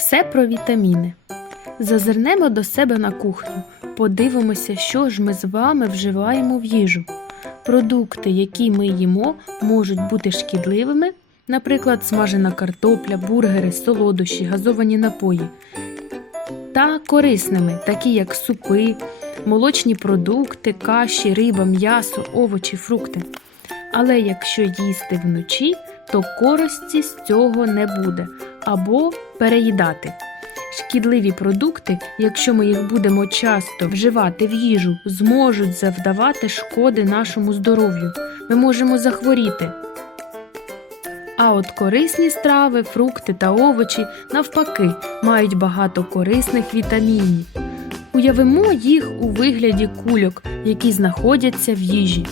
Все про вітаміни. Зазирнемо до себе на кухню, подивимося, що ж ми з вами вживаємо в їжу. Продукти, які ми їмо, можуть бути шкідливими, наприклад, смажена картопля, бургери, солодощі, газовані напої, та корисними, такі як супи, молочні продукти, каші, риба, м'ясо, овочі, фрукти. Але якщо їсти вночі, то користі з цього не буде або переїдати. Шкідливі продукти, якщо ми їх будемо часто вживати в їжу, зможуть завдавати шкоди нашому здоров'ю. Ми можемо захворіти. А от корисні страви, фрукти та овочі, навпаки, мають багато корисних вітамінів. Уявимо їх у вигляді кульок, які знаходяться в їжі.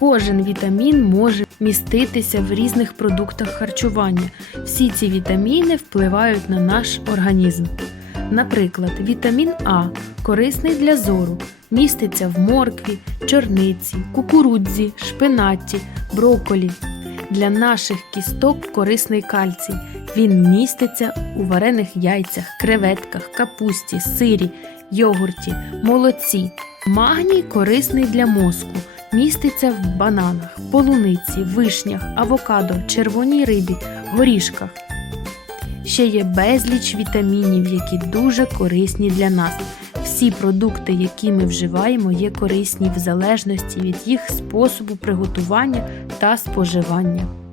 Кожен вітамін може міститися в різних продуктах харчування. Всі ці вітаміни впливають на наш організм. Наприклад, вітамін А корисний для зору, міститься в моркві, чорниці, кукурудзі, шпинаті, броколі. Для наших кісток корисний кальцій. Він міститься у варених яйцях, креветках, капусті, сирі, йогурті, молоці. Магній корисний для мозку. Міститься в бананах, полуниці, вишнях, авокадо, червоній рибі, горішках. Ще є безліч вітамінів, які дуже корисні для нас. Всі продукти, які ми вживаємо, є корисні в залежності від їх способу приготування та споживання.